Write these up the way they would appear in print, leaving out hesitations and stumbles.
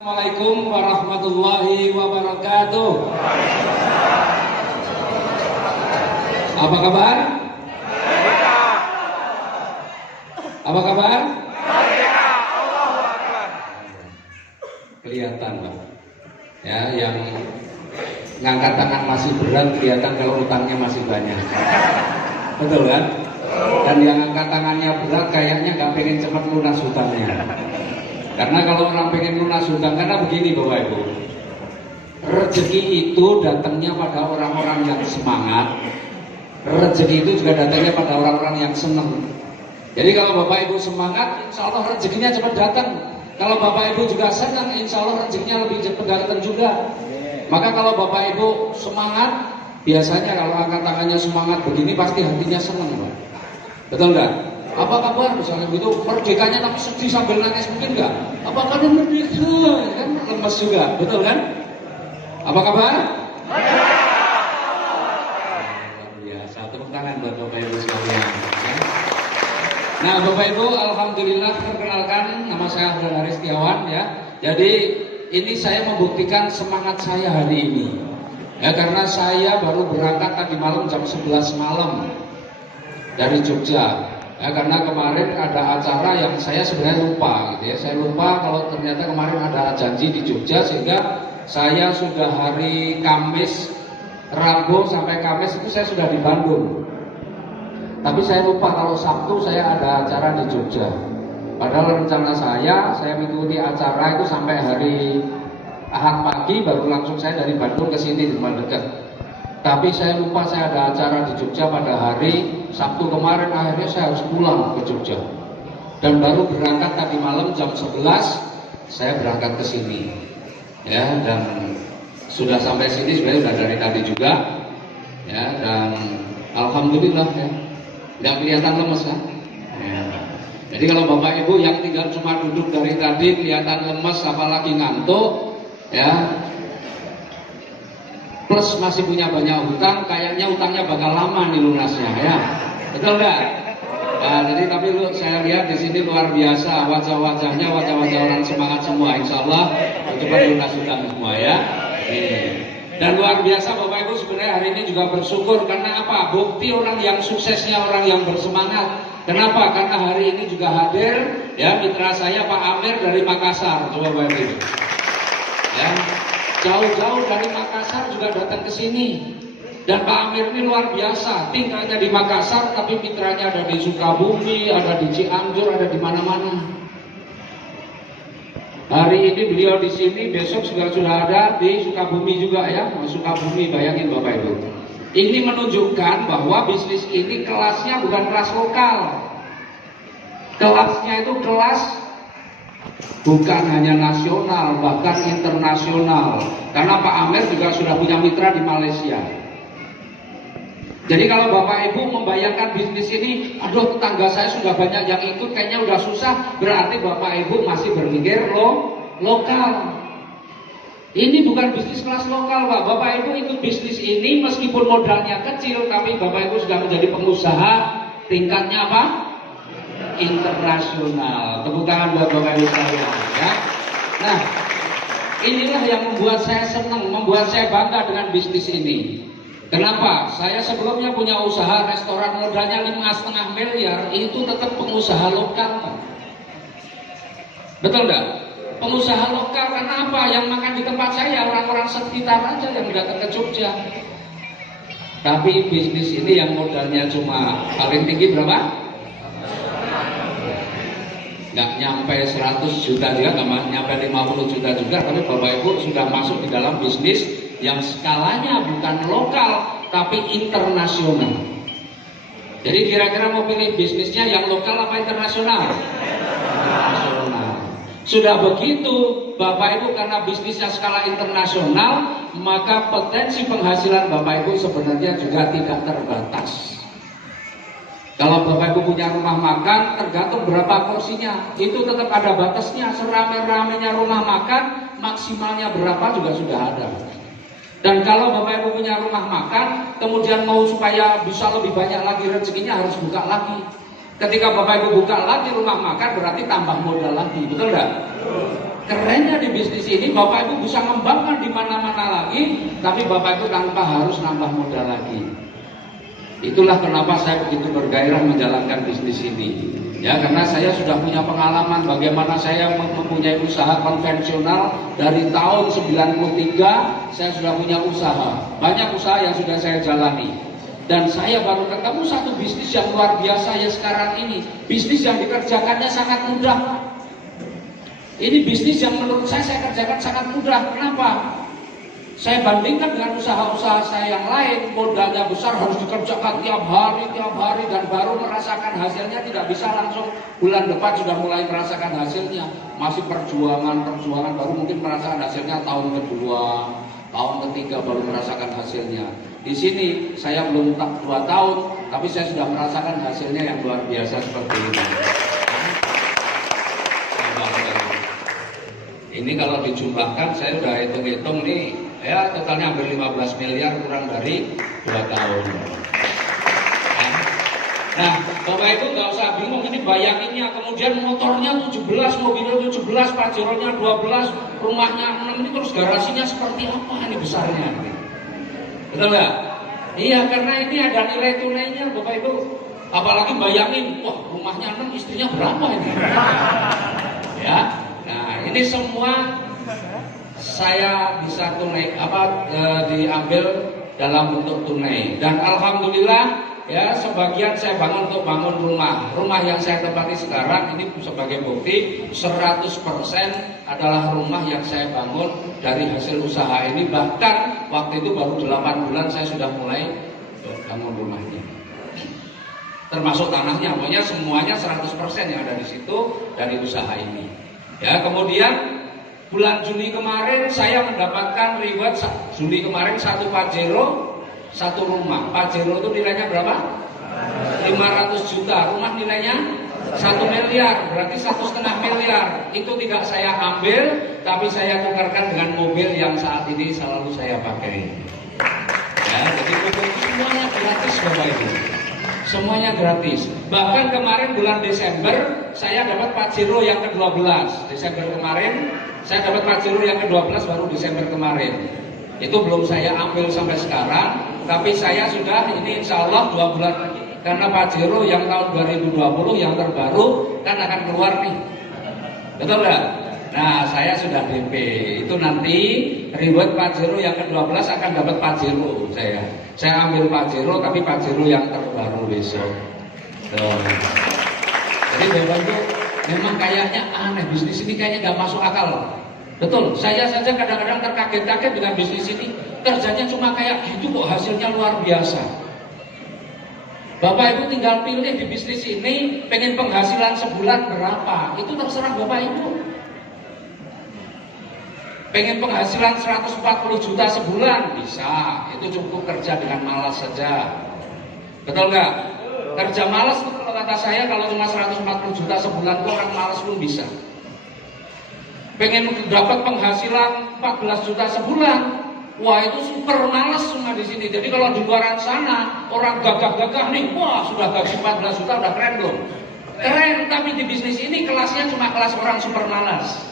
Assalamualaikum warahmatullahi wabarakatuh. Apa kabar? Apa kabar? Kelihatan Pak. Ya, yang ngangkat tangan masih berat kelihatan kalau utangnya masih banyak. Betul kan? Dan yang ngangkat tangannya berat kayaknya nggak pengen cepat lunas hutangnya. Karena kalau orang pengen lunas hutang, karena begini Bapak Ibu, rezeki itu datangnya pada orang-orang yang semangat. Rezeki itu juga datangnya pada orang-orang yang senang. Jadi kalau Bapak Ibu semangat, insya Allah rezekinya cepat datang. Kalau Bapak Ibu juga senang, insya Allah rezekinya lebih cepat datang juga. Maka kalau Bapak Ibu semangat, biasanya kalau angkat tangannya semangat begini pasti hatinya senang Pak. Betul nggak? Apa kabar misalnya gitu, merdekanya tapi sedih sambil nangis mungkin nggak? Apa kabar merdeka? Kan lemes juga, betul kan? Apa kabar? Biasa, tepuk tangan buat Bapak Ibu sekalian. Nah Bapak Ibu, alhamdulillah perkenalkan, nama saya Abdul Haris Setiawan ya. Jadi ini saya membuktikan semangat saya hari ini. Ya karena saya baru berangkat tadi malam jam 11 malam dari Jogja. Ya, karena kemarin ada acara yang saya sebenarnya lupa gitu ya. Saya lupa kalau ternyata kemarin ada janji di Jogja, sehingga saya sudah hari Kamis, Rabu sampai Kamis itu saya sudah di Bandung. Tapi saya lupa kalau Sabtu saya ada acara di Jogja. Padahal rencana saya mengikuti acara itu sampai hari Ahad pagi, baru langsung saya dari Bandung ke sini di rumah dekat. Tapi saya lupa saya ada acara di Jogja pada hari Sabtu kemarin, akhirnya saya harus pulang ke Jogja. Dan baru berangkat tadi malam jam 11 saya berangkat ke sini. Ya, dan sudah sampai sini sebenarnya sudah dari tadi juga. Ya, dan alhamdulillah ya. Nggak kelihatan lemes kan? Ya. Jadi kalau Bapak Ibu yang tinggal cuma duduk dari tadi kelihatan lemes apalagi ngantuk, ya. Plus masih punya banyak hutang, kayaknya hutangnya bakal lama nih lunasnya ya. Betul nggak? Nah, jadi tapi saya lihat di sini luar biasa wajah-wajahnya, wajah-wajah orang semangat semua. Insya Allah cepat lunas hutang semua ya. Dan luar biasa Bapak Ibu, sebenarnya hari ini juga bersyukur karena apa? Bukti orang yang suksesnya orang yang bersemangat. Kenapa? Karena hari ini juga hadir ya mitra saya Pak Amir dari Makassar. Coba Bapak Ibu. Ya. Jauh-jauh dari Makassar juga datang ke sini. Dan Pak Amir ini luar biasa, tinggalnya di Makassar tapi mitranya ada di Sukabumi, ada di Cianjur, ada di mana-mana. Hari ini beliau di sini, besok juga sudah ada di Sukabumi juga ya. Sukabumi, bayangin Bapak Ibu. Ini menunjukkan bahwa bisnis ini kelasnya bukan kelas lokal. Kelasnya itu kelas bukan hanya nasional, bahkan internasional. Karena Pak Amir juga sudah punya mitra di Malaysia. Jadi kalau Bapak Ibu membayangkan bisnis ini, aduh tetangga saya sudah banyak yang ikut, kayaknya udah susah, berarti Bapak Ibu masih berpikir lokal. Ini bukan bisnis kelas lokal Pak. Bapak Ibu ikut bisnis ini meskipun modalnya kecil, tapi Bapak Ibu sudah menjadi pengusaha tingkatnya apa? Internasional. Tepuk tangan buat Bapak Ibu sekalian ya. Nah, inilah yang membuat saya senang, membuat saya bangga dengan bisnis ini. Kenapa? Saya sebelumnya punya usaha restoran modalnya 5,5 miliar, itu tetap pengusaha lokal Pak. Betul enggak? Pengusaha lokal karena apa? Yang makan di tempat saya orang-orang sekitar aja yang datang ke Jogja. Tapi bisnis ini yang modalnya cuma paling tinggi berapa? Nggak nyampe 100 juta juga, nggak nyampe 50 juta juga, tapi Bapak Ibu sudah masuk di dalam bisnis yang skalanya bukan lokal tapi internasional. Jadi kira-kira mau pilih bisnisnya yang lokal apa internasional? Internasional. Sudah begitu Bapak Ibu, karena bisnisnya skala internasional, maka potensi penghasilan Bapak Ibu sebenarnya juga tidak terbatas. Kalau Bapak Ibu punya rumah makan, tergantung berapa porsinya, itu tetap ada batasnya. Serame-ramenya rumah makan, maksimalnya berapa juga sudah ada. Dan kalau Bapak Ibu punya rumah makan, kemudian mau supaya bisa lebih banyak lagi rezekinya, harus buka lagi. Ketika Bapak Ibu buka lagi rumah makan, berarti tambah modal lagi, betul nggak? kerennya di bisnis ini Bapak Ibu bisa ngembangkan di mana-mana lagi, tapi Bapak Ibu tanpa harus nambah modal lagi. Itulah kenapa saya begitu bergairah menjalankan bisnis ini. Ya, karena saya sudah punya pengalaman bagaimana saya mempunyai usaha konvensional dari tahun 93, saya sudah punya usaha. Banyak usaha yang sudah saya jalani. Dan saya baru ketemu satu bisnis yang luar biasa ya sekarang ini. Bisnis yang dikerjakannya sangat mudah. Ini bisnis yang menurut saya kerjakan sangat mudah. Kenapa? Saya bandingkan dengan usaha-usaha saya yang lain, modalnya besar, harus dikerjakan tiap hari, dan baru merasakan hasilnya tidak bisa langsung bulan depan sudah mulai merasakan hasilnya. Masih perjuangan, baru mungkin merasakan hasilnya tahun kedua, tahun ketiga baru merasakan hasilnya. Di sini saya belum 2 tahun, tapi saya sudah merasakan hasilnya yang luar biasa seperti ini. Ini kalau dijumlahkan, saya udah hitung-hitung nih, ya totalnya hampir 15 miliar kurang dari 2 tahun. Nah, Bapak Ibu nggak usah bingung, ini bayanginnya, kemudian motornya 17, mobilnya 17, pajeronya 12, rumahnya 6, ini terus garasinya seperti apa ini besarnya? Betul nggak? Iya, karena ini ada nilai tunainya Bapak Ibu. Apalagi bayangin, wah rumahnya 6, istrinya berapa ini? Ya. Nah, ini semua saya bisa tunai diambil dalam bentuk tunai, dan alhamdulillah ya sebagian saya bangun untuk bangun rumah yang saya tempati sekarang ini sebagai bukti 100% adalah rumah yang saya bangun dari hasil usaha ini. Bahkan waktu itu baru 8 bulan saya sudah mulai bangun rumahnya, termasuk tanahnya, pokoknya semuanya 100% yang ada di situ dari usaha ini. Ya, kemudian bulan Juli kemarin saya mendapatkan reward Juli kemarin 1 Pajero 1 rumah. Pajero itu nilainya berapa? 500 juta. Rumah nilainya 1 miliar, berarti 1,5 miliar. Itu tidak saya ambil, tapi saya tukarkan dengan mobil yang saat ini selalu saya pakai. Ya, jadi mobil itu semuanya gratis Bapak Ibu. Semuanya gratis. Bahkan kemarin bulan Desember saya dapat Pajero yang ke-12. Desember kemarin saya dapat Pajero yang ke-12 baru Desember kemarin. Itu belum saya ambil sampai sekarang, tapi saya sudah ini insya Allah 2 bulan lagi. Karena Pajero yang tahun 2020 yang terbaru kan akan keluar nih. Betul nggak? Nah, saya sudah DP. Itu nanti reward Pajero yang ke-12 akan dapat Pajero saya. Saya ambil Pajero, tapi Pajero yang terbaru besok. Tuh. Jadi Bapak Ibu, memang kayaknya aneh, bisnis ini kayaknya nggak masuk akal. Betul, saya saja kadang-kadang terkaget-kaget dengan bisnis ini. Kerjanya cuma kayak gitu kok, hasilnya luar biasa. Bapak Ibu tinggal pilih di bisnis ini, pengen penghasilan sebulan berapa, itu terserah Bapak Ibu. Pengen penghasilan 140 juta sebulan, bisa. Itu cukup kerja dengan malas saja. Betul nggak? Kerja malas itu kalau kata saya, kalau cuma 140 juta sebulan itu orang malas pun bisa. Pengen dapat penghasilan 14 juta sebulan, wah itu super malas semua di sini. Jadi kalau di luar sana orang gagah-gagah nih, wah sudah gaji 14 juta udah keren belum? Keren, tapi di bisnis ini kelasnya cuma kelas orang super malas.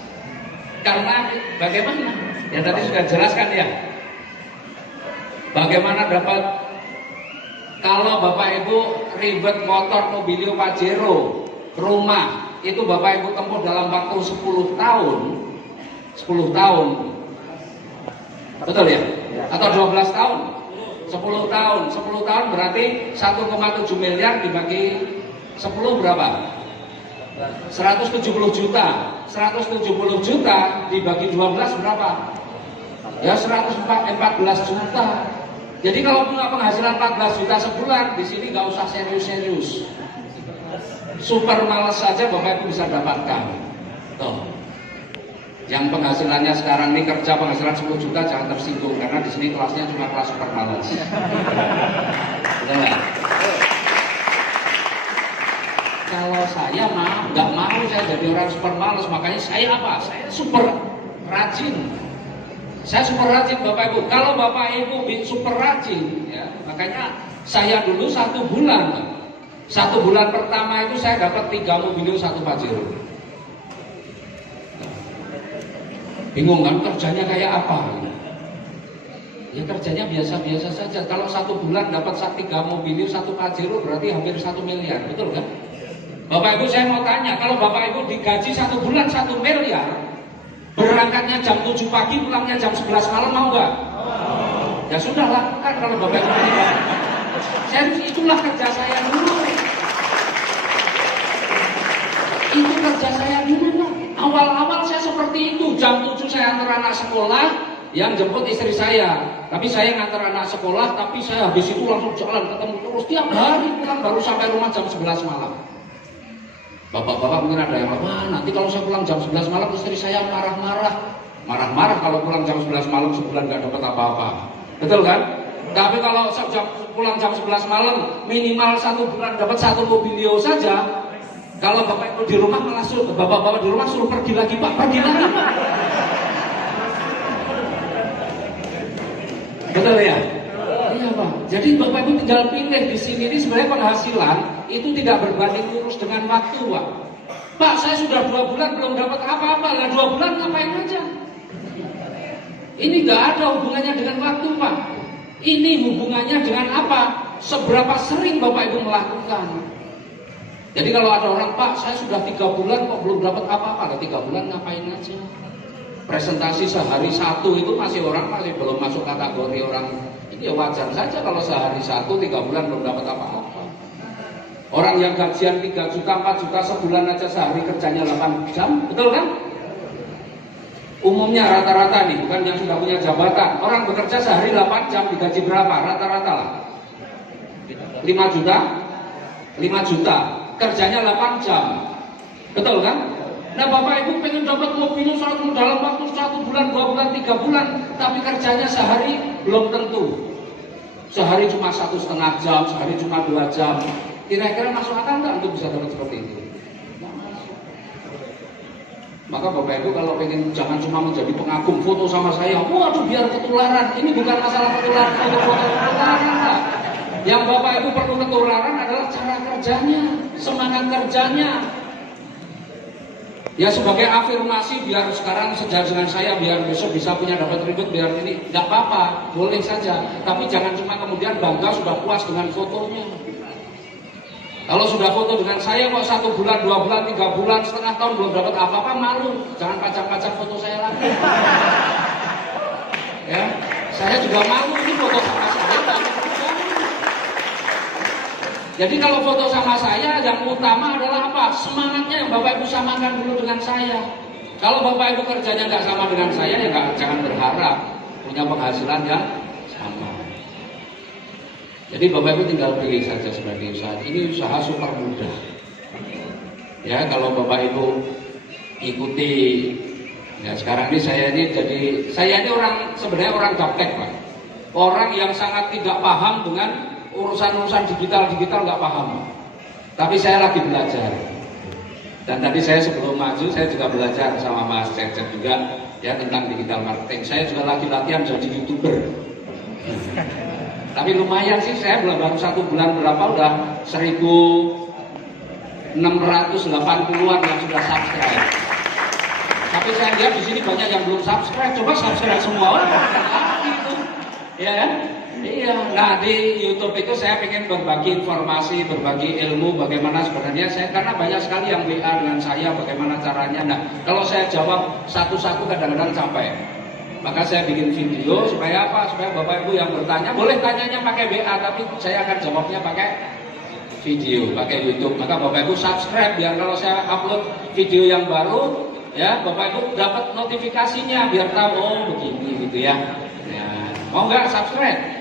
Karena bagaimana? Ya tadi sudah jelaskan ya. Bagaimana dapat, kalau Bapak Ibu ribet motor mobilio Pajero, rumah itu Bapak Ibu tempuh dalam waktu 10 tahun. 10 tahun. Betul ya? Atau 12 tahun? 10 tahun. 10 tahun berarti 1,7 miliar dibagi 10 berapa? 170 juta. 170 juta dibagi 12 berapa? Ya 114 juta. Jadi kalau punya penghasilan 14 juta sebulan, di sini nggak usah serius-serius. Super malas saja Bapak Ibu bisa dapatkan. Tuh. Yang penghasilannya sekarang ini kerja penghasilan 10 juta jangan tersinggung, karena di sini kelasnya cuma kelas super malas. Betul nggak? Kalau saya mah nggak mau saya jadi orang super malas, makanya saya apa? Saya super rajin. Saya super rajin Bapak Ibu. Kalau Bapak Ibu super rajin, ya, makanya saya dulu 1 bulan. 1 bulan pertama itu saya dapat 3 mobil 1 Pajero. Bingung kan kerjanya kayak apa? Ya kerjanya biasa-biasa saja. Kalau 1 bulan dapat 3 mobil, 1 Pajero berarti hampir 1 miliar, betul kan? Bapak Ibu saya mau tanya, kalau Bapak Ibu digaji 1 bulan 1 miliar, berangkatnya jam 7 pagi, pulangnya jam 11 malam, mau nggak? Ya sudah lakukan kalau Bapak Ibu digaji. Serius, itulah kerja saya dulu. Itu kerja saya dulu. Awal-awal saya seperti itu. Jam 7 saya antar anak sekolah, yang jemput istri saya. Tapi saya ngantar anak sekolah, tapi saya habis itu langsung jalan ketemu terus. Tiap hari pulang baru sampai rumah jam 11 malam. Bapak-bapak mungkin ada yang, wah nanti kalau saya pulang jam 11 malam istri saya marah-marah. Marah-marah kalau pulang jam 11 malam sebulan nggak dapat apa-apa. Betul kan? Tapi kalau pulang jam 11 malam minimal 1 bulan dapat 1 mobilio saja. Kalau Bapak Ibu di rumah malah suruh, Bapak-bapak di rumah suruh pergi lagi Pak, pergi lagi Pak. Betul ya? Iya Pak. Jadi Bapak Ibu tinggal pilih di sini. Ini sebenarnya penghasilan itu tidak berbanding lurus dengan waktu Pak. Pak saya sudah 2 bulan belum dapat apa-apa. Lah 2 bulan ngapain aja? Ini nggak ada hubungannya dengan waktu Pak. Ini hubungannya dengan apa? Seberapa sering Bapak Ibu melakukan. Jadi kalau ada orang, Pak saya sudah 3 bulan kok belum dapat apa-apa. Lah 3 bulan ngapain aja? Presentasi sehari 1 itu masih belum masuk kategori orang. Ini ya wajar saja kalau sehari 1 3 bulan belum dapat apa-apa. Orang yang gajian 3 juta 4 juta sebulan aja sehari kerjanya 8 jam, betul kan? Umumnya rata-rata nih, bukan yang sudah punya jabatan. Orang bekerja sehari 8 jam digaji berapa? Rata-rata lah 5 juta 5 juta kerjanya 8 jam, betul kan? Nah Bapak Ibu pengen dapat mobil dalam waktu 1 bulan, 2 bulan, 3 bulan, tapi kerjanya sehari belum tentu. Sehari cuma 1,5 jam, sehari cuma 2 jam. Kira-kira masuk akal nggak untuk bisa dapat seperti itu? Maka Bapak Ibu kalau pengen jangan cuma menjadi pengagum foto sama saya, waduh biar ketularan. Ini bukan masalah ketularan, foto-foto ketularan enggak. Yang Bapak Ibu perlu ketularan adalah cara kerjanya, semangat kerjanya. Ya sebagai afirmasi biar sekarang sejajar dengan saya, biar besok bisa punya dapat ribut, biar ini nggak apa-apa, boleh saja. Tapi jangan cuma kemudian bangga sudah puas dengan fotonya. Kalau sudah foto dengan saya kok 1 bulan, 2 bulan, 3 bulan, setengah tahun belum dapat apa-apa, malu. Jangan pajang-pajang foto saya lagi. Ya, saya juga malu ini foto sama saya. Jadi kalau foto sama saya yang utama adalah apa? Semangatnya yang Bapak Ibu samakan dulu dengan saya. Kalau Bapak Ibu kerjanya nggak sama dengan saya ya jangan berharap punya penghasilan yang sama. Jadi Bapak Ibu tinggal pilih saja sebagai usaha. Ini usaha super mudah. Ya kalau Bapak Ibu ikuti. Ya sekarang ini saya ini orang sebenarnya orang gaptek Pak. Orang yang sangat tidak paham dengan urusan digital nggak paham, tapi saya lagi belajar. Dan tadi saya sebelum maju saya juga belajar sama Mas Cecep juga ya tentang digital marketing. Saya juga lagi latihan jadi YouTuber. Tapi lumayan sih, saya baru 1 bulan berapa udah 1.680-an yang sudah subscribe. Tapi saya lihat di sini banyak yang belum subscribe. Coba subscribe semua orang. Gitu. Ya kan? Iya, nah di YouTube itu saya ingin berbagi informasi, berbagi ilmu bagaimana sebenarnya karena banyak sekali yang WA dengan saya bagaimana caranya. Nah, kalau saya jawab satu-satu kadang-kadang capek. Maka saya bikin video supaya apa? Supaya Bapak Ibu yang bertanya boleh tanyanya pakai WA, tapi saya akan jawabnya pakai video, pakai YouTube. Maka Bapak Ibu subscribe biar kalau saya upload video yang baru, ya Bapak Ibu dapat notifikasinya biar tahu oh begini gitu ya. Ya, mau nggak subscribe?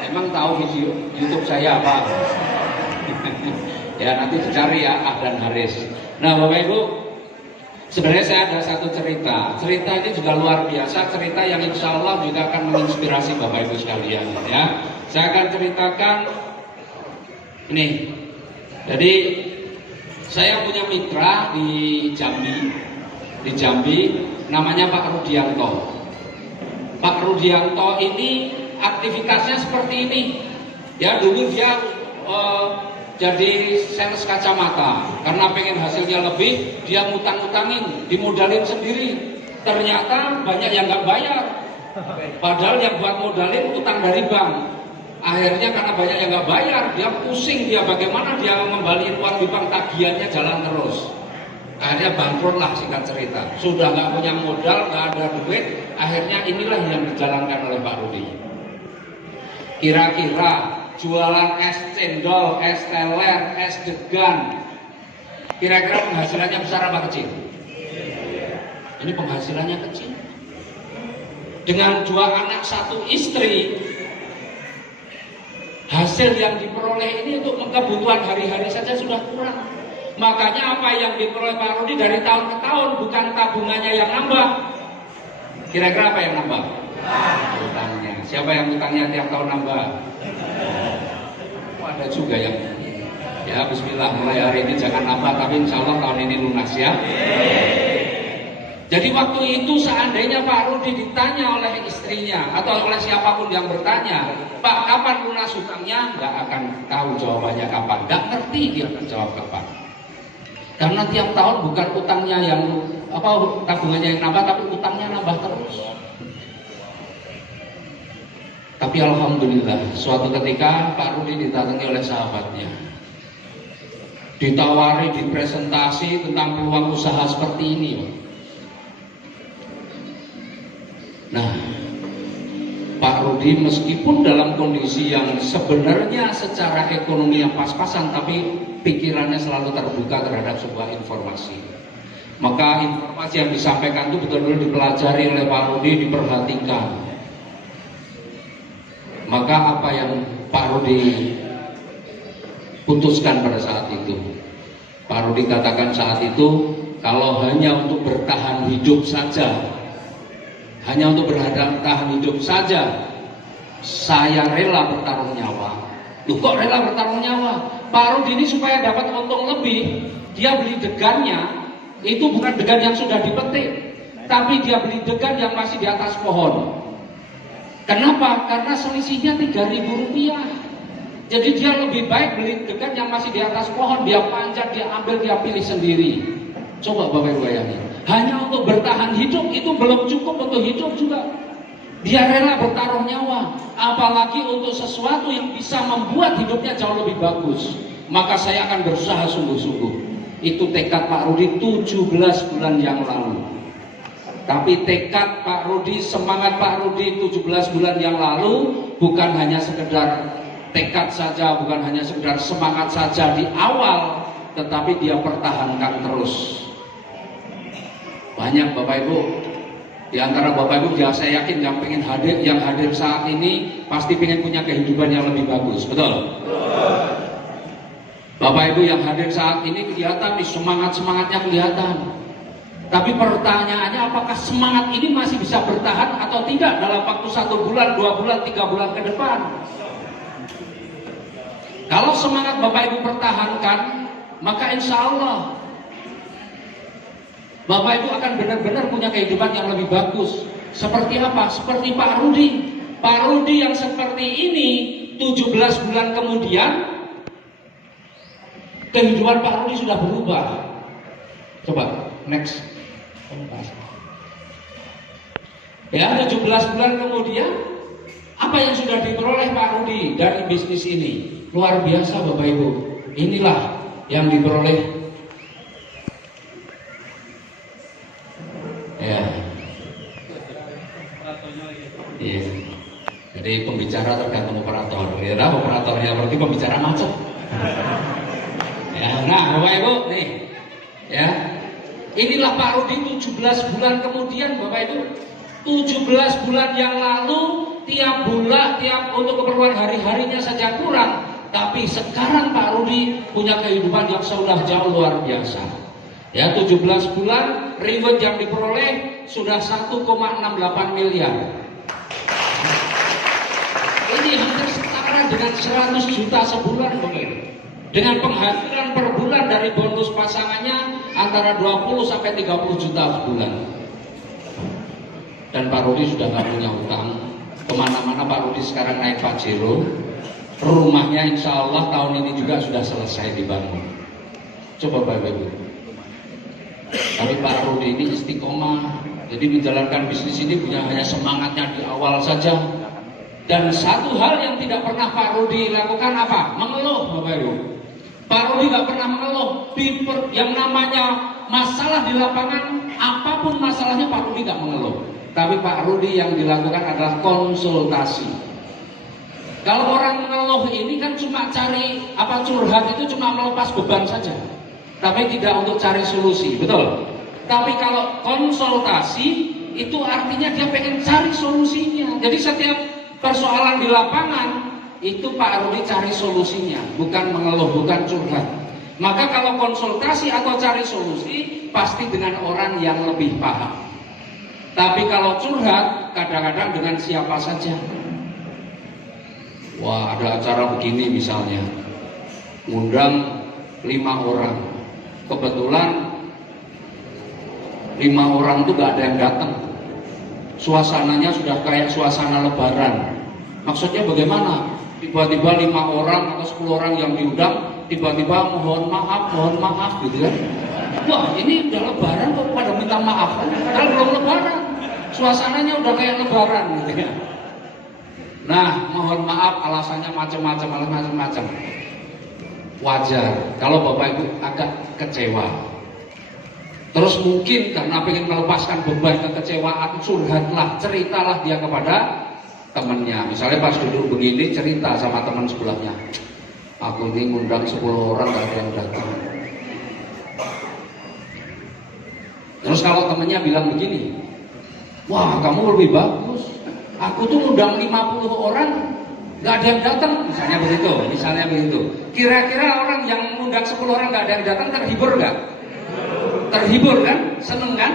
Emang tahu video YouTube saya apa? Ya nanti dicari ya Ahdan Haris. Nah Bapak Ibu, sebenarnya saya ada satu cerita. Cerita ini juga luar biasa. Cerita yang insya Allah juga akan menginspirasi Bapak Ibu sekalian. Ya, saya akan ceritakan ini. Jadi saya punya mitra di Jambi, namanya Pak Rudianto. Pak Rudianto ini aktivitasnya seperti ini. Ya dulu dia jadi sales kacamata. Karena pengen hasilnya lebih, dia ngutang-ngutangin, dimodalin sendiri. Ternyata banyak yang nggak bayar. Padahal yang buat modalin utang dari bank. Akhirnya karena banyak yang nggak bayar, dia pusing, dia bagaimana dia ngembaliin uang di bank, tagihannya jalan terus. Akhirnya bangkrut lah singkat cerita. Sudah nggak punya modal, nggak ada duit. Akhirnya inilah yang dijalankan oleh Pak Rudi. Kira-kira jualan es cendol, es teler, es degan, kira-kira penghasilannya besar apa kecil? Ini penghasilannya kecil. Dengan 2 anak 1 istri, hasil yang diperoleh ini untuk kebutuhan hari-hari saja sudah kurang. Makanya apa yang diperoleh Pak Rudi dari tahun ke tahun bukan tabungannya yang nambah. Kira-kira apa yang nambah? Utangnya. Siapa yang utangnya tiap tahun nambah? Oh, ada juga yang ya bismillah mulai hari ini jangan nambah, tapi insya Allah tahun ini lunas ya. Jadi waktu itu seandainya Pak Rudi ditanya oleh istrinya atau oleh siapapun yang bertanya, Pak kapan lunas hutangnya? Nggak akan tahu jawabannya kapan, nggak ngerti dia akan jawab kapan. Karena tiap tahun bukan utangnya yang tabungannya yang nambah, tapi utangnya nambah terus. Tapi alhamdulillah suatu ketika Pak Rudi didatangi oleh sahabatnya, ditawari, dipresentasi tentang peluang usaha seperti ini. Nah, Pak Rudi meskipun dalam kondisi yang sebenarnya secara ekonomi yang pas-pasan, tapi pikirannya selalu terbuka terhadap sebuah informasi. Maka informasi yang disampaikan itu betul-betul dipelajari oleh Pak Rudi, diperhatikan. Maka apa yang Pak Rudi putuskan pada saat itu, Pak Rudi katakan saat itu, kalau hanya untuk bertahan hidup saja, hanya untuk bertahan hidup saja, saya rela bertaruh nyawa. Loh kok rela bertaruh nyawa? Pak Rudi ini supaya dapat untung lebih, dia beli degannya, itu bukan degan yang sudah dipetik, tapi dia beli degan yang masih di atas pohon. Kenapa? Karena selisihnya Rp3.000. Jadi dia lebih baik beli degan yang masih di atas pohon, dia panjat, dia ambil, dia pilih sendiri. Coba Bapak Ibu bayangin. Hanya untuk bertahan hidup itu belum cukup untuk hidup juga. Dia rela bertaruh nyawa, apalagi untuk sesuatu yang bisa membuat hidupnya jauh lebih bagus. Maka saya akan berusaha sungguh-sungguh. Itu tekad Pak Rudi 17 bulan yang lalu. Tapi tekad Pak Rudi, semangat Pak Rudi 17 bulan yang lalu bukan hanya sekedar tekad saja, bukan hanya sekedar semangat saja di awal, tetapi dia pertahankan terus. Banyak Bapak Ibu, di antara Bapak Ibu yang saya yakin yang hadir saat ini pasti pengen punya kehidupan yang lebih bagus, betul? Bapak Ibu yang hadir saat ini kelihatan nih semangatnya kelihatan. Tapi pertanyaannya, apakah semangat ini masih bisa bertahan atau tidak dalam waktu 1 bulan, 2 bulan, 3 bulan ke depan? Kalau semangat Bapak Ibu pertahankan, maka insya Allah Bapak Ibu akan benar-benar punya kehidupan yang lebih bagus. Seperti apa? Seperti Pak Rudi. Pak Rudi yang seperti ini 17 bulan kemudian kehidupan Pak Rudi sudah berubah. Coba next. Ya, 17 bulan kemudian apa yang sudah diperoleh Pak Rudi dari bisnis ini? Luar biasa Bapak Ibu. Inilah yang diperoleh. Ya. Iya. Jadi pembicara tergantung operator. Ya, operatornya berarti pembicara macet. Ya, nah Bapak Ibu nih. Ya. Inilah Pak Rudi 17 bulan kemudian Bapak Ibu. 17 bulan yang lalu tiap bulan, untuk keperluan hari-harinya saja kurang. Tapi sekarang Pak Rudi punya kehidupan yang sudah jauh luar biasa. Ya, 17 bulan reward yang diperoleh sudah 1,68 miliar. Ini hampir setara dengan 100 juta sebulan Bapak Ibu. Dengan penghasilan per bulan dari bonus pasangannya antara 20 sampai 30 juta sebulan. Dan Pak Rudi sudah nggak punya utang. Kemana-mana Pak Rudi sekarang naik Pajero. Rumahnya insya Allah tahun ini juga sudah selesai dibangun. Coba Bapak Ibu. Tapi Pak Rudi ini istiqomah. Jadi menjalankan bisnis ini punya hanya semangatnya di awal saja. Dan satu hal yang tidak pernah Pak Rudi lakukan apa? Mengeluh, Bapak Ibu. Pak Rudi nggak pernah mengeluh. Yang namanya masalah di lapangan, apapun masalahnya Pak Rudi nggak mengeluh. Tapi Pak Rudi yang dilakukan adalah konsultasi. Kalau orang mengeluh ini kan cuma cari curhat, itu cuma melepas beban saja. Tapi tidak untuk cari solusi, betul? Tapi kalau konsultasi itu artinya dia pengen cari solusinya. Jadi setiap persoalan di lapangan itu Pak Rudi cari solusinya, bukan mengeluh, bukan curhat. Maka kalau konsultasi atau cari solusi pasti dengan orang yang lebih paham. Tapi kalau curhat kadang-kadang dengan siapa saja. Wah, ada acara begini misalnya, ngundang 5 orang. Kebetulan 5 orang itu gak ada yang datang. Suasananya sudah kayak suasana lebaran. Maksudnya bagaimana? Tiba-tiba 5 orang atau 10 orang yang diundang, tiba-tiba mohon maaf gitu kan. Wah, ini udah lebaran kok pada minta maaf. Kalau belum lebaran, suasananya udah kayak lebaran gitu ya. Nah, mohon maaf alasannya macam-macam. Wajar kalau Bapak Ibu agak kecewa. Terus mungkin karena ingin melepaskan beban kekecewaan, curhatlah, ceritalah dia kepada temannya. Misalnya pas duduk begini cerita sama teman sebelahnya, aku ini ngundang 10 orang gak ada yang datang. Terus kalau temannya bilang begini, wah kamu lebih bagus, aku tuh ngundang 50 orang gak ada yang datang, misalnya begitu. Kira-kira orang yang ngundang 10 orang gak ada yang datang terhibur gak? Terhibur kan? Seneng kan?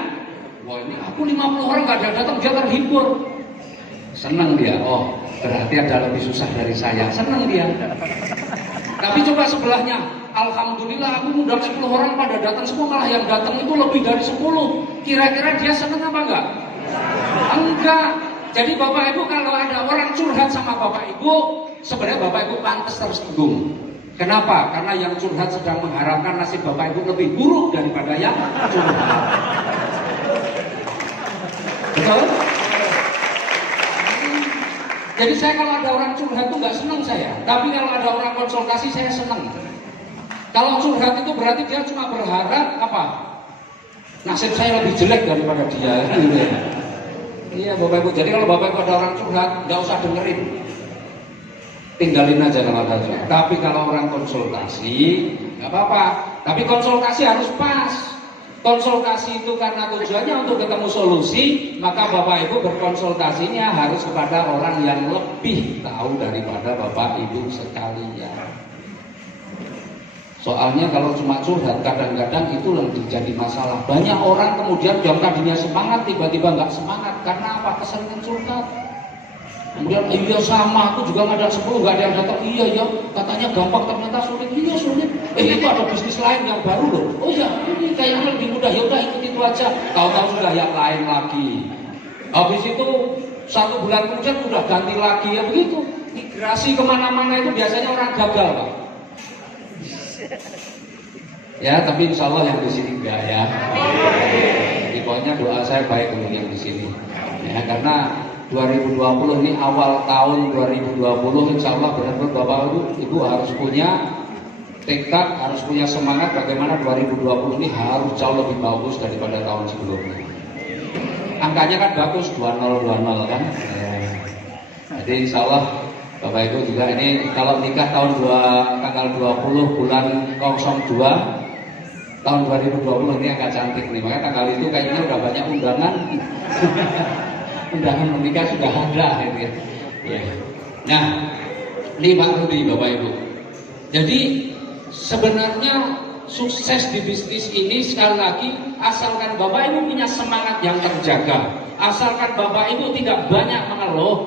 Wah ini aku 50 orang gak ada yang datang, dia terhibur. Seneng dia, oh berarti ada lebih susah dari saya, seneng dia. Tapi coba sebelahnya, alhamdulillah aku ngundang 10 orang pada datang semua, malah yang datang itu lebih dari 10. Kira-kira dia seneng apa enggak? Enggak. Jadi Bapak Ibu kalau ada orang curhat sama Bapak Ibu, sebenarnya Bapak Ibu pantas tersinggung. Kenapa? Karena yang curhat sedang mengharapkan nasib Bapak Ibu lebih buruk daripada yang curhat. Betul? Jadi saya kalau ada orang curhat itu nggak senang saya. Tapi kalau ada orang konsultasi saya senang. Kalau curhat itu berarti dia cuma berharap apa? Nasib saya lebih jelek daripada dia. Iya Bapak Ibu. Jadi kalau Bapak Ibu ada orang curhat, nggak usah dengerin. Tinggalin aja kalau ada curhat. Tapi kalau orang konsultasi, nggak apa-apa. Tapi konsultasi harus pas. Konsultasi itu karena tujuannya untuk ketemu solusi, maka Bapak Ibu berkonsultasinya harus kepada orang yang lebih tahu daripada Bapak Ibu sekalian. Soalnya kalau cuma curhat kadang-kadang itu yang jadi masalah. Banyak orang kemudian yang tadinya semangat tiba-tiba nggak semangat karena apa? Keseringan curhat. Kemudian iya sama, aku juga ngajak 10 nggak ada yang datang. Iya ya, katanya gampang ternyata sulit. Iya sulit. Itu ada bisnis lain yang baru loh. Oh ya, ini kayaknya lebih mudah. Ya udah ikut itu aja. Tahu-tahu sudah yang lain lagi. Habis itu 1 bulan kemudian sudah ganti lagi ya begitu. Migrasi kemana-mana itu biasanya orang gagal Pak. Ya, tapi insya Allah yang di sini enggak ya. Jadi pokoknya doa saya baik untuk yang di sini. Ya, karena 2020 ini awal tahun 2020 insya Allah benar-benar Bapak Ibu harus punya tekad, harus punya semangat bagaimana 2020 ini harus jauh lebih bagus daripada tahun sebelumnya. Angkanya kan bagus 2020 kan. Jadi insya Allah Bapak Ibu juga ini kalau nikah tanggal 20 bulan 02 tahun 2020 ini agak cantik nih. Makanya tanggal itu kayaknya udah banyak undangan. Undangan menikah sudah ada gitu ya. Nah, ini Pak Rudi Bapak Ibu. Jadi sebenarnya sukses di bisnis ini sekali lagi asalkan Bapak Ibu punya semangat yang terjaga, asalkan Bapak Ibu tidak banyak mengeluh,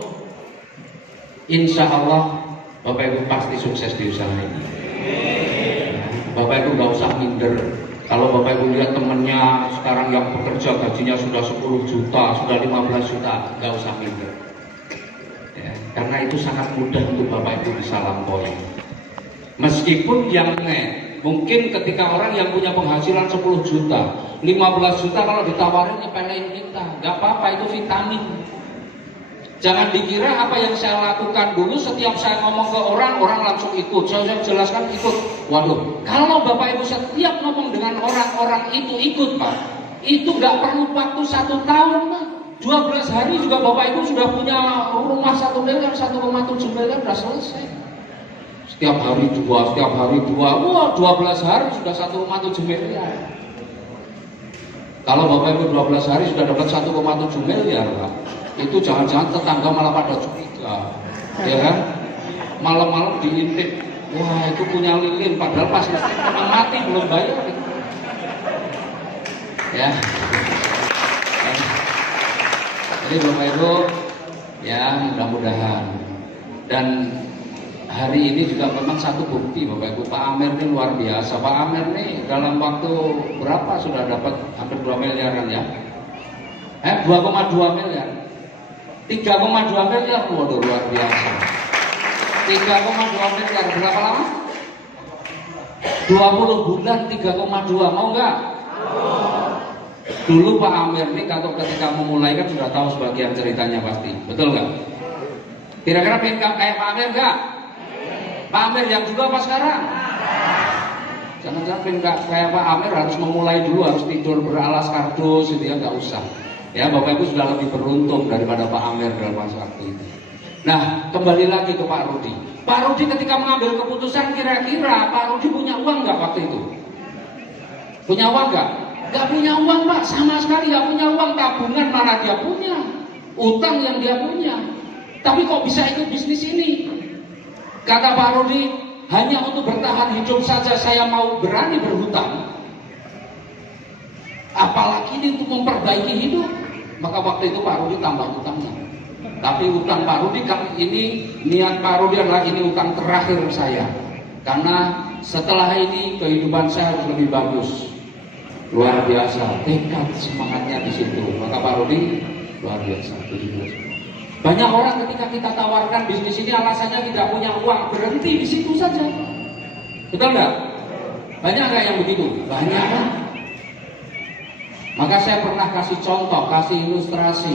insya Allah Bapak Ibu pasti sukses di usaha ini. Bapak Ibu nggak usah minder. Kalau Bapak Ibu lihat temennya sekarang yang bekerja gajinya sudah 10 juta, sudah 15 juta, nggak usah minder. Ya, karena itu sangat mudah untuk Bapak Ibu bisa lampaui. Meskipun yang Mungkin ketika orang yang punya penghasilan 10 juta, 15 juta kalau ditawarin nyepelein kita, nggak apa-apa, itu vitamin. Jangan dikira apa yang saya lakukan dulu setiap saya ngomong ke orang, orang langsung ikut. Saya jelaskan ikut. Waduh, kalau Bapak Ibu setiap ngomong dengan orang itu ikut, Pak, itu nggak perlu waktu 1 tahun, Pak. 12 hari juga Bapak Ibu sudah punya rumah 1 miliar, 1,7 miliar, sudah selesai. Setiap hari dua, wah 12 hari sudah 1,7 miliar. Kalau Bapak Ibu 12 hari sudah dapat 1,7 miliar, Pak, itu jangan-jangan tetangga malah pada curiga, ya kan? Malam-malam diintip, wah itu punya lilin, padahal pas mati belum bayar, ya. Jadi Bapak Ibu, ya mudah-mudahan. Dan hari ini juga memang satu bukti Bapak Ibu, Pak Amer ini luar biasa. Pak Amer ini dalam waktu berapa sudah dapat hampir 2 miliaran ya? 2,2 miliar. 3,2 miliar, waduh luar biasa. 3,2 miliar berapa lama? 20 bulan 3,2, mau nggak? Dulu Pak Amir ini kalau ketika memulai kan sudah tahu sebagian ceritanya pasti, betul nggak? Kira-kira pengen kayak Pak Amir nggak? Pak Amir yang juga apa sekarang? Jangan-jangan pengen kayak Pak Amir harus memulai dulu, harus tidur beralas kardus gitu ya, nggak usah. Ya Bapak Ibu sudah lebih beruntung daripada Pak Amir dalam masa waktu itu. Nah kembali lagi ke Pak Rudi. Pak Rudi ketika mengambil keputusan, kira-kira Pak Rudi punya uang nggak waktu itu? Punya uang nggak? Nggak punya uang, Pak, sama sekali nggak punya uang. Tabungan mana dia punya, utang yang dia punya. Tapi kok bisa ikut bisnis ini? Kata Pak Rudi, hanya untuk bertahan hidup saja saya mau berani berhutang, apalagi ini untuk memperbaiki hidup. Maka waktu itu Pak Rudi tambah utangnya. Tapi utang Pak Rudi kan ini, niat Pak Rudi adalah ini utang terakhir saya, karena setelah ini kehidupan saya harus lebih bagus. Luar biasa, tekad semangatnya di situ. Maka Pak Rudi luar biasa. Banyak orang ketika kita tawarkan bisnis ini alasannya tidak punya uang, berhenti di situ saja. Betul nggak? Banyak nggak yang begitu? Banyak kan? Maka saya pernah kasih contoh, kasih ilustrasi.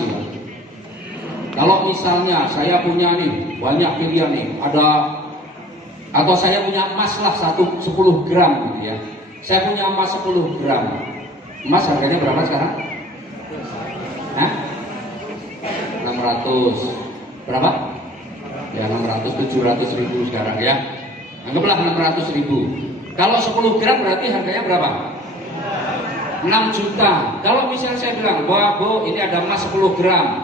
Kalau misalnya saya punya nih banyak pilihan nih, ada, atau saya punya emas lah 10 gram gitu ya. Saya punya emas 10 gram. Emas harganya berapa sekarang? Hah? 600. Berapa? Ya 600, 700 ribu sekarang ya. Anggaplah 600 ribu. Kalau 10 gram berarti harganya berapa? 6 juta. Kalau misalnya saya bilang, wah Bu, ini ada emas 10 gram.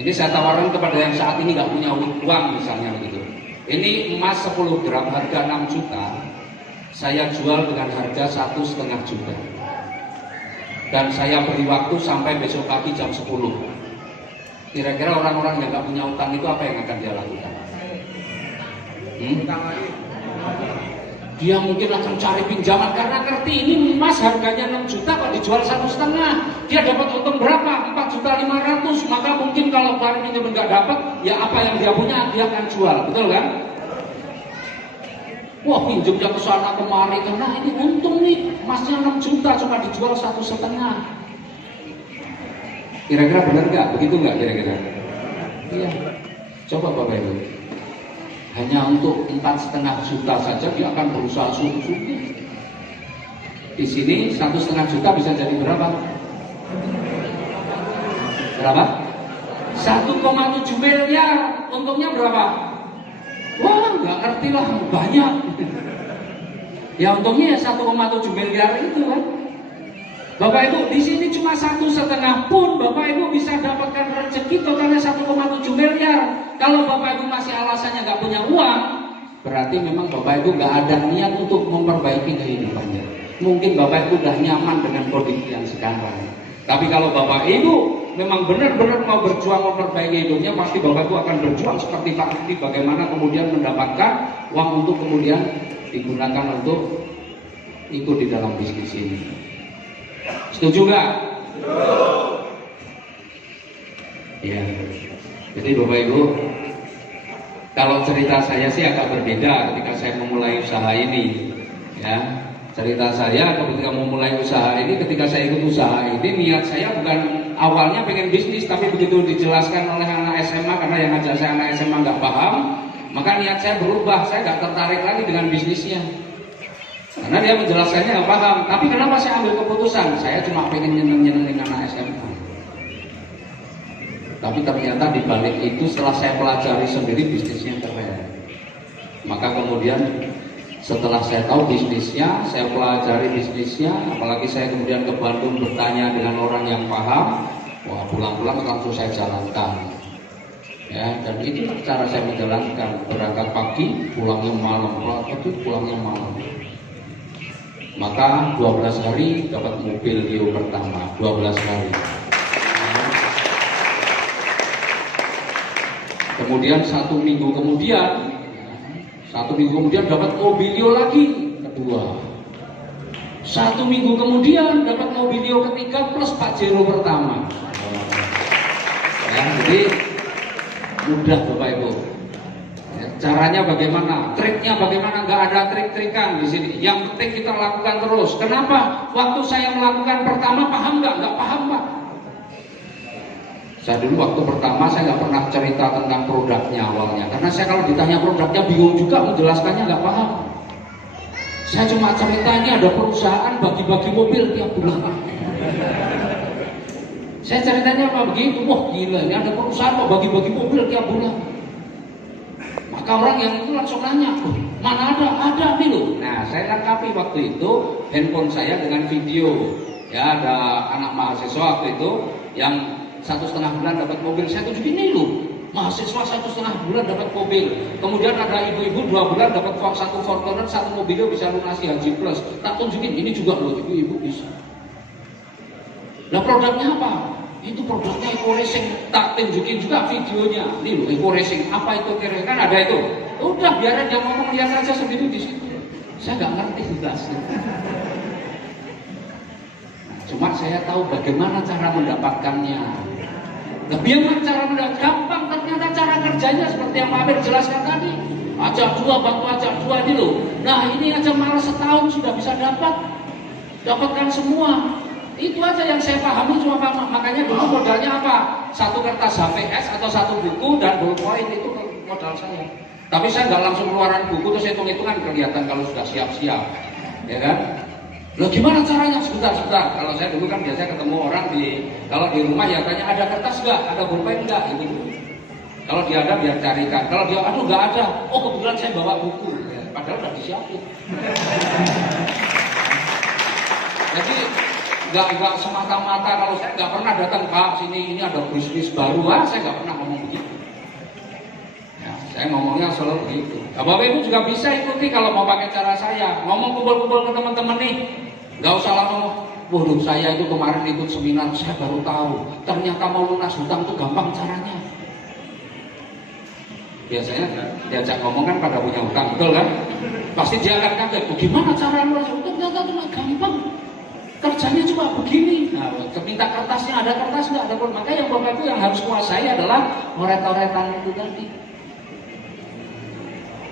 Ini saya tawarkan kepada yang saat ini nggak punya uang misalnya begitu. Ini emas 10 gram harga 6 juta. Saya jual dengan harga 1,5 juta. Dan saya beri waktu sampai besok pagi jam 10. Kira-kira orang-orang yang nggak punya utang itu apa yang akan dia lakukan? Dia mungkin akan cari pinjaman karena ngerti ini emas harganya 6 juta kok dijual 1,5. Dia dapat untung berapa? 4.500.000. Maka mungkin kalau kemarin pinjam nggak dapat, ya apa yang dia punya dia akan jual, betul kan? Wah pinjamnya ke sana kemari karena ini untung nih, emasnya 6 juta cuma dijual 1,5. Kira-kira benar nggak? Begitu nggak kira-kira? Iya. Coba Bapak Ibu. Hanya untuk 4,5 juta saja dia akan berusaha sungguh-sungguh. Di sini 1,5 juta bisa jadi berapa? Berapa? 1,7 miliar. Untungnya berapa? Wah, nggak ngerti lah, banyak. Ya untungnya ya 1,7 miliar itu kan. Bapak Ibu, di sini cuma 1,5 pun Bapak Ibu bisa dapatkan rezeki totalnya 1,7 miliar. Kalau Bapak Ibu masih alasannya nggak punya uang, berarti memang Bapak Ibu nggak ada niat untuk memperbaiki kehidupannya. Mungkin Bapak Ibu udah nyaman dengan kondisi yang sekarang. Tapi kalau Bapak Ibu memang benar-benar mau berjuang memperbaiki hidupnya, pasti Bapak Ibu akan berjuang seperti Pak Rudi, bagaimana kemudian mendapatkan uang untuk kemudian digunakan untuk ikut di dalam bisnis ini. Setuju nggak? Ya. Jadi Bapak Ibu, kalau cerita saya sih agak berbeda ketika saya memulai usaha ini, ya. cerita saya ketika memulai usaha ini, ketika saya ikut usaha ini, niat saya bukan awalnya pengen bisnis, tapi begitu dijelaskan oleh anak SMA, karena yang ngajak saya anak SMA nggak paham, maka niat saya berubah, saya nggak tertarik lagi dengan bisnisnya, karena dia menjelaskannya nggak paham. Tapi kenapa saya ambil keputusan? Saya cuma pengen nyenengin anak SMA. Tapi ternyata di balik itu setelah saya pelajari sendiri bisnisnya keren. Maka kemudian setelah saya tahu bisnisnya, saya pelajari bisnisnya, apalagi saya kemudian ke Bandung bertanya dengan orang yang paham, wah pulang-pulang langsung saya jalankan. Ya, dan itu cara saya menjalankan, berangkat pagi, pulangnya malam, berangkat pagi, pulangnya malam. Maka 12 hari dapat mobil Dio pertama, 12 hari. Kemudian 1 minggu kemudian dapat mobilio lagi kedua. 1 minggu kemudian dapat mobilio ketiga plus Pajero pertama. Ya, jadi mudah Bapak Ibu. Ya, caranya bagaimana? Triknya bagaimana? Nggak ada trik-trikan di sini. Yang penting kita lakukan terus. Kenapa? Waktu saya melakukan pertama paham nggak? Nggak paham Pak. Saya dulu waktu pertama saya nggak pernah cerita tentang produknya awalnya, karena saya kalau ditanya produknya bingung juga, menjelaskannya nggak paham. Saya cuma cerita ini ada perusahaan bagi-bagi mobil tiap bulan. Saya ceritanya apa begitu, wah gila ini ada perusahaan kok bagi-bagi mobil tiap bulan. Maka orang yang itu langsung nanya, mana ada nih loh. Nah saya lengkapi waktu itu handphone saya dengan video. Ya ada anak mahasiswa waktu itu yang 1,5 bulan dapat mobil, saya tunjukin ini loh, mahasiswa 1,5 bulan dapat mobil. Kemudian ada ibu-ibu 2 bulan dapat 1 Fortuner, 1 mobilnya bisa lunasi Haji Plus. Tak tunjukin ini juga loh, ibu-ibu bisa. Nah produknya apa? Itu produknya Eco Racing. Tak tunjukin juga videonya. Ini loh Eco Racing. Apa itu kira-kira? Kan ada itu. Udah biarin yang ngomong lihat aja sendiri di situ. Saya nggak ngerti jelasnya. Cuma saya tahu bagaimana cara mendapatkannya. Nah, biar cara mendapatkan gampang, ternyata cara kerjanya seperti yang Pak Amir jelaskan tadi. Ajak dua, bantu ajak dua ini loh. Nah ini aja malah setahun sudah bisa dapatkan semua. Itu aja yang saya pahami cuma Pak. Makanya dulu modalnya apa? 1 kertas HVS atau 1 buku dan ballpoint itu modal saya. Tapi saya nggak langsung keluaran buku terus hitung-hitungan kelihatan kalau sudah siap-siap, ya kan? Loh gimana caranya? Sebentar. Kalau saya dulu kan biasanya ketemu orang kalau di rumah ya tanya ada kertas nggak, ada pulpen nggak, gitu. Kalau dia ada biar carikan. Kalau dia aduh nggak ada, oh kebetulan saya bawa buku, ya, padahal udah disiapin. Jadi nggak semata-mata kalau saya nggak pernah datang Pak sini ini ada bisnis baru, saya nggak pernah ngomong begitu. Ya, saya ngomongnya selalu begitu. Nah, Bapak Ibu juga bisa ikuti kalau mau pakai cara saya. Ngomong kumpul-kumpul ke teman-teman nih. Nggak usah langsung, waduh saya itu kemarin ikut seminar, saya baru tahu. Ternyata mau lunas hutang itu gampang caranya. Biasanya diajak ngomong kan pada punya hutang, betul kan? Pasti dia akan kaget, gimana cara lunas hutang? Ternyata itu gampang. Kerjanya cuma begini. Nah, minta kertasnya, ada kertas nggak? Ada pun. Maka yang Bapak Ibu yang harus kuasai adalah oret-oretan itu tadi.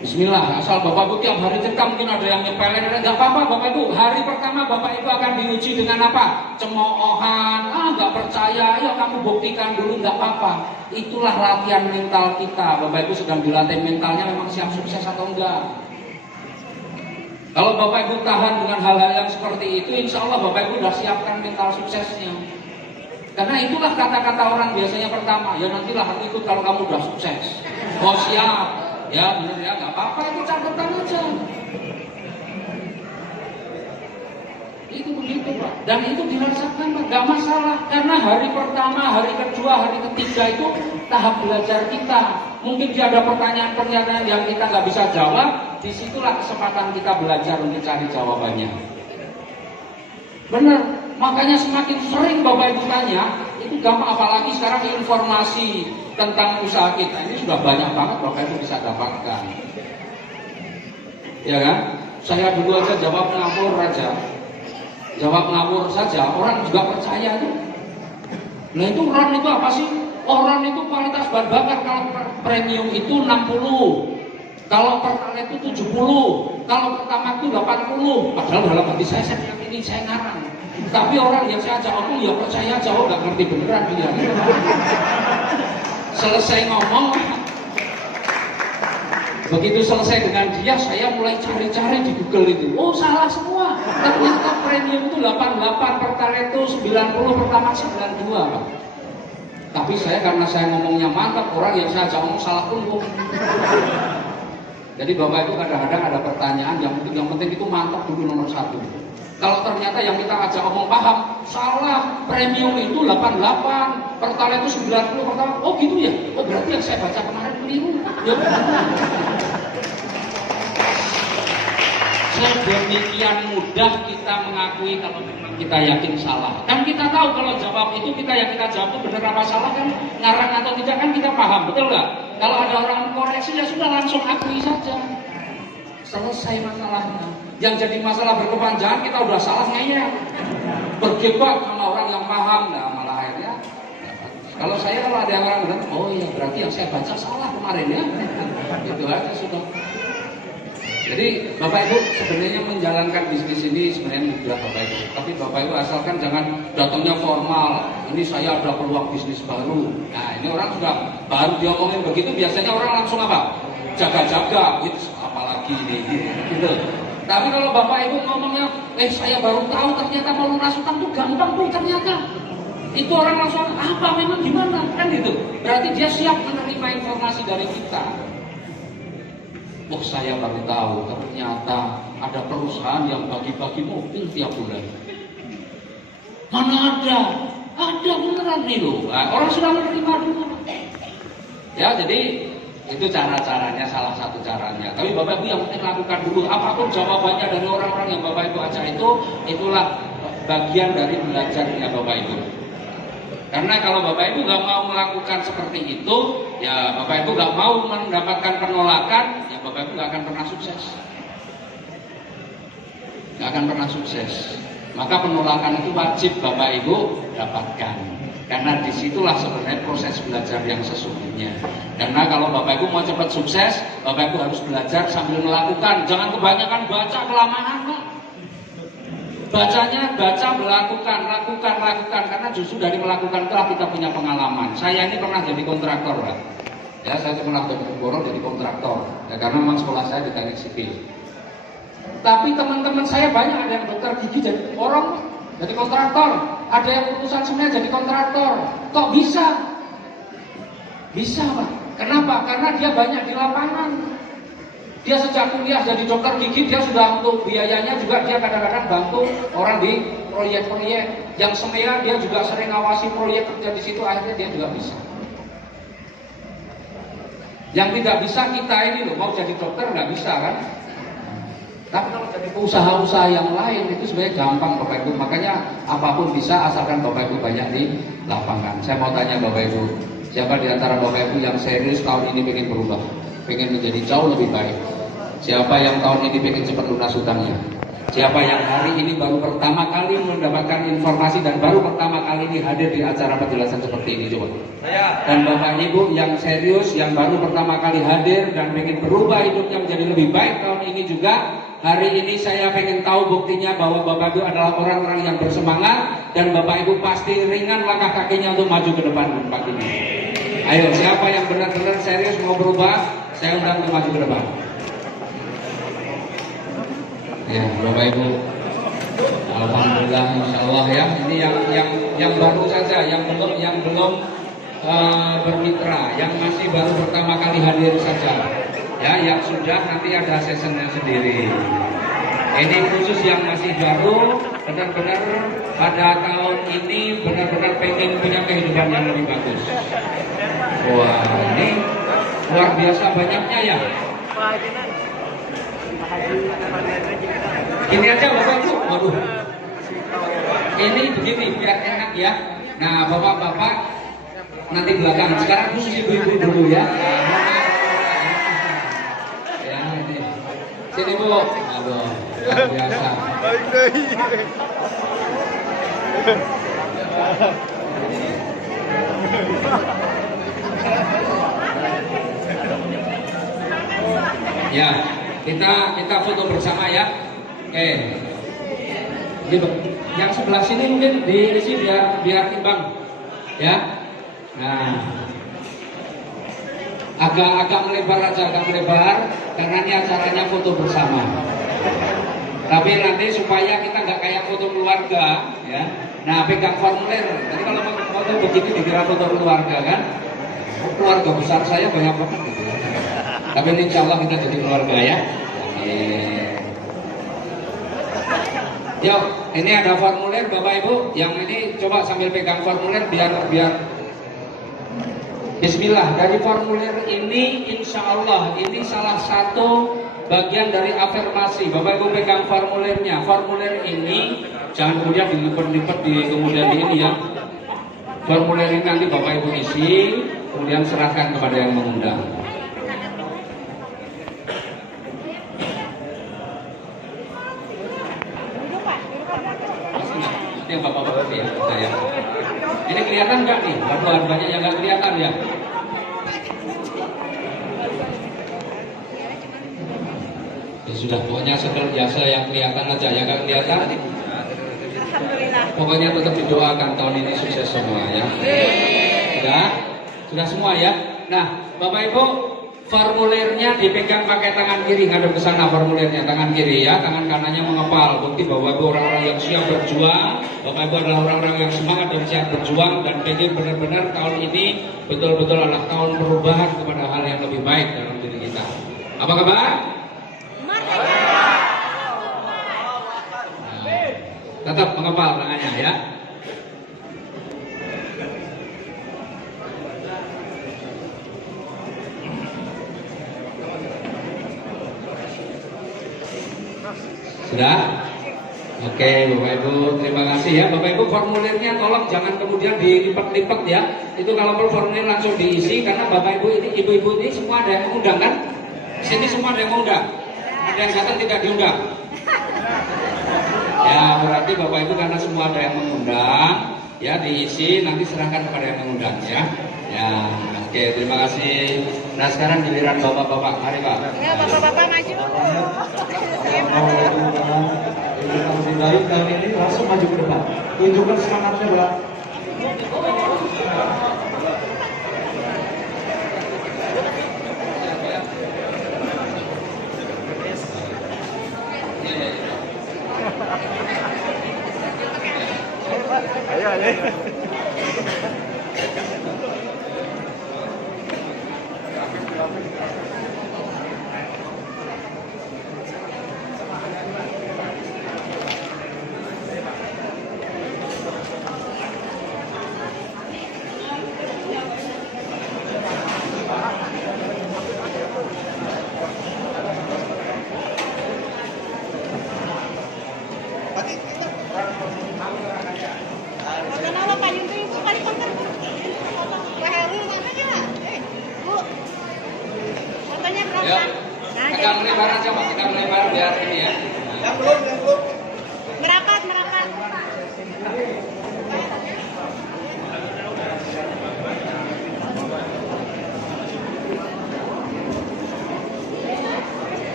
Bismillah, asal Bapak Ibu tiap hari cekam, mungkin ada yang nyepelin, nggak apa-apa Bapak Ibu. Hari pertama Bapak Ibu akan diuji dengan apa? Cemoohan, nggak percaya, ya kamu buktikan dulu, nggak apa-apa. Itulah latihan mental kita. Bapak Ibu sedang dilatih mentalnya memang siap sukses atau enggak. Kalau Bapak Ibu tahan dengan hal-hal yang seperti itu, insya Allah Bapak Ibu sudah siapkan mental suksesnya. Karena itulah kata-kata orang biasanya pertama, ya nantilah ikut kalau kamu sudah sukses. Oh siap. Ya benar ya, nggak apa-apa itu catatan aja. Itu begitu Pak. Dan itu dirasakan Pak, nggak masalah. Karena hari pertama, hari kedua, hari ketiga itu tahap belajar kita. Mungkin dia ada pertanyaan-pertanyaan yang kita nggak bisa jawab. Disitulah kesempatan kita belajar untuk cari jawabannya. Benar. Makanya semakin sering Bapak Ibu tanya, itu gampang. Apalagi sekarang informasi tentang usaha kita ini sudah banyak banget Bapak Ibu bisa dapatkan. Ya kan? Saya dulu aja jawab ngawur saja, orang juga percaya tuh. Nah itu RON itu apa sih? RON itu kualitas bahan bakar, kalau premium itu 60. Kalau Pertalite itu 70, kalau Pertamax itu 80. Padahal dalam hati saya bilang ini saya ngarang. Tapi orang yang saya ajak omong ya percaya aja, oh nggak ngerti beneran dia. Selesai ngomong, begitu selesai dengan dia, saya mulai cari-cari di Google itu. Oh salah semua. Ternyata premium itu 88, Pertalite itu 90, Pertamax 92, Pak. Tapi saya karena saya ngomongnya mantap, orang yang saya ajak ngomong salah pun. Jadi Bapak itu kadang-kadang ada pertanyaan yang penting itu mantap dulu nomor 1. Kalau ternyata yang kita ajak ngomong paham, salah, premium itu 88, Pertalite itu 90, Pertamax. Oh gitu ya? Oh berarti yang saya baca kemarin keliru. Ya, sedemikian mudah kita mengakui kalau memang kita yakin salah. Kan kita tahu kalau jawab itu kita yang kita jawab itu benar apa salah kan, ngarang atau tidak kan kita paham, betul nggak? Kalau ada orang koreksi ya sudah langsung akui saja. Selesai masalahnya. Yang jadi masalah berkepanjangan kita udah salah ngeyel. Berdebat sama orang yang paham, nah malah akhirnya. Kalau ada yang orang bilang, oh iya berarti yang saya baca salah kemarin ya. Itu aja sudah. Jadi Bapak Ibu sebenarnya menjalankan bisnis ini sebenarnya mudah Bapak Ibu. Tapi Bapak Ibu asalkan jangan datangnya formal. Ini saya ada peluang bisnis baru. Nah ini orang sudah baru diomongin begitu biasanya orang langsung apa? Jaga-jaga. Apalagi ini gitu. Tapi kalau Bapak Ibu ngomongnya, saya baru tahu ternyata mau lunas utang tuh gampang tuh ternyata. Itu orang langsung apa memang gimana kan gitu. Berarti dia siap menerima informasi dari kita. Oh saya baru tahu ternyata ada perusahaan yang bagi-bagi mobil tiap bulan. Mana ada? Ada beneran nih loh. Nah, orang sudah menerima dulu. Ya jadi itu cara-caranya, salah satu caranya. Tapi Bapak Ibu yang penting lakukan dulu. Apapun jawabannya dari orang-orang yang Bapak Ibu ajak itulah bagian dari belajarnya Bapak Ibu. Karena kalau Bapak Ibu nggak mau melakukan seperti itu, ya Bapak Ibu nggak mau mendapatkan penolakan, ya Bapak Ibu nggak akan pernah sukses. Nggak akan pernah sukses. Maka penolakan itu wajib Bapak Ibu dapatkan. Karena disitulah sebenarnya proses belajar yang sesungguhnya. Karena kalau Bapak Ibu mau cepat sukses, Bapak Ibu harus belajar sambil melakukan. Jangan kebanyakan baca kelamaan, Pak. Bacanya, lakukan. Karena justru dari melakukan itulah kita punya pengalaman. Saya ini pernah jadi kontraktor, Pak. Ya, saya pernah jadi kontraktor. Ya, karena memang sekolah saya di teknik sipil. Tapi teman-teman saya banyak ada yang dokter gigi jadi orang jadi kontraktor, ada yang urusan semen jadi kontraktor. Kok bisa? Bisa, Pak. Kenapa? Karena dia banyak di lapangan. Dia sejak kuliah jadi dokter gigi, dia sudah untuk biayanya juga dia kadang-kadang bantu orang di proyek-proyek. Yang semea dia juga sering ngawasi proyek kerja di situ, akhirnya dia juga bisa. Yang tidak bisa kita ini loh, mau jadi dokter nggak bisa kan? Tapi kalau jadi usaha-usaha yang lain itu sebenarnya gampang Bapak Ibu. Makanya apapun bisa asalkan Bapak Ibu banyak di lapangan. Saya mau tanya Bapak Ibu, siapa di antara Bapak Ibu yang serius tahun ini ingin berubah? Pengen menjadi jauh lebih baik? Siapa yang tahun ini pengen cepat lunas hutangnya? Siapa yang hari ini baru pertama kali mendapatkan informasi dan baru pertama kali ini hadir di acara penjelasan seperti ini? Coba. Saya. Dan Bapak Ibu yang serius, yang baru pertama kali hadir dan pengen berubah hidupnya menjadi lebih baik tahun ini juga. Hari ini saya pengen tahu buktinya bahwa Bapak Ibu adalah orang-orang yang bersemangat dan Bapak Ibu pasti ringan langkah kakinya untuk maju ke depan pagi ini. Ayo, siapa yang benar-benar serius mau berubah, saya undang untuk maju ke depan. Ya, Bapak Ibu, alhamdulillah, insya Allah ya. Ini yang baru saja, yang belum bermitra, yang masih baru pertama kali hadir saja. Ya, yang sudah nanti ada sessionnya sendiri. Ini khusus yang masih baru, benar-benar pada tahun ini benar-benar pengen punya kehidupan yang lebih bagus. Wah, ini luar biasa banyaknya ya. Ini aja Bapak Ibu, waduh. Ini begini biar enak ya. Nah, Bapak-bapak nanti belakang. Sekarang khusus ibu-ibu dulu ya. Sini Bu, aduh, luar biasa. Baik. Ya, kita foto bersama ya. Oke. Yang sebelah sini mungkin diisi biar timbang. Ya. Nah. Agak melebar aja, agak melebar karena ini acaranya foto bersama. Tapi nanti supaya kita nggak kayak foto keluarga, ya. Nah, pegang formulir. Jadi kalau mau foto begini dikira foto keluarga kan? Keluarga besar saya banyak banget gitu. Tapi insya Allah kita jadi keluarga ya. Yuk, ini ada formulir Bapak Ibu. Yang ini coba sambil pegang formulir biar Bismillah. Dari formulir ini insya Allah ini salah satu bagian dari afirmasi. Bapak Ibu pegang formulirnya. Formulir ini jangan kemudian dilipat-lipat di kemudian ini ya. Formulir ini nanti Bapak Ibu isi, kemudian serahkan kepada yang mengundang. Ini yang Bapak-Bapak ya, saya. Ini kelihatan nggak nih? Bahan banyak yang nggak kelihatan ya. Ya sudah, pokoknya sekedar biasa yang kelihatan aja, yang nggak kelihatan. Pokoknya tetap didoakan tahun ini sukses semua ya. Sudah semua ya. Nah, Bapak Ibu, formulirnya dipegang pakai tangan kiri, ngadep ke sana formulirnya, tangan kiri ya, tangan kanannya mengepal. Bukti bahwa Bapak Ibu orang-orang yang siap berjuang, Bapak Ibu adalah orang-orang yang semangat dan siap berjuang dan pengen benar-benar tahun ini betul-betul adalah tahun perubahan kepada hal yang lebih baik dalam diri kita. Apa kabar? Nah, tetap mengepal tangannya ya. Sudah? Oke Bapak Ibu, terima kasih ya. Bapak Ibu formulirnya tolong jangan kemudian dilipat-lipat ya. Itu kalau perlu formulir langsung diisi karena Bapak Ibu ini, ibu-ibu ini semua ada yang mengundang kan? Sini semua ada yang mengundang. Ada yang datang tidak diundang. Ya berarti Bapak Ibu karena semua ada yang mengundang, ya diisi nanti serahkan kepada yang mengundang ya. Ya, oke terima kasih. Nah sekarang giliran bapak-bapak, mari Pak. Ya bapak-bapak maju. Kita lebih baik tahun ini langsung maju ke depan. Tunjukkan semangatnya Pak. Ayo. Agak melebar aja Pak, kita melebar biar ini ya. Yang belum. Merapat.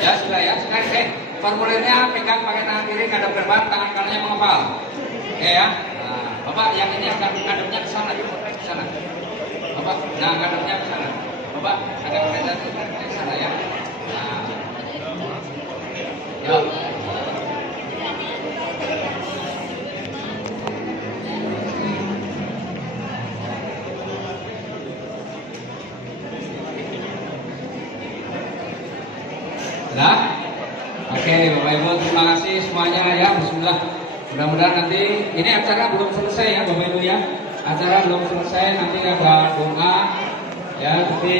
Ya sudah ya, sekarang formulirnya pegang pakai tangan kiri, ngadep ke depan, tangan kanannya mengepal. Oke ya. Nah, Bapak yang ini akan ngadepnya ke sana, ke sana. Bapak, nah ngadepnya ke sana. Bapak agak ke sana ya. Nah. Yuk. Nah, oke Bapak Ibu terima kasih semuanya ya. Bismillah. Mudah-mudahan nanti ini acara belum selesai ya Bapak Ibu ya. Acara belum selesai, nanti ada doa ya. Tapi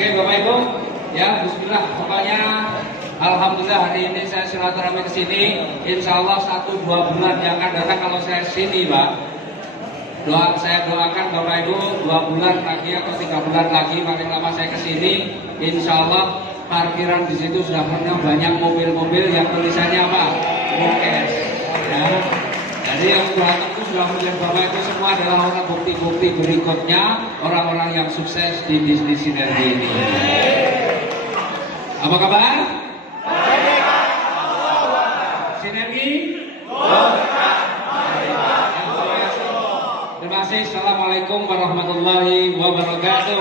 Oke Bapak Ibu, ya Bismillah. Pokoknya Alhamdulillah hari ini saya silaturahmi ke sini. Insya Allah 1-2 bulan yang akan datang kalau saya sini, Pak. Saya doakan Bapak Ibu 2 bulan lagi atau 3 bulan lagi paling lama saya ke sini. Insya Allah parkiran di situ sudah penuh banyak mobil-mobil yang tulisannya apa? Mukes. Ya. Jadi yang datang itu sudah melihat Bapak Ibu semua adalah orang bukti-bukti berikutnya orang-orang yang sukses di bisnis sinergi ini. Apa kabar? Sinergi? Terima kasih. Assalamualaikum warahmatullahi wabarakatuh.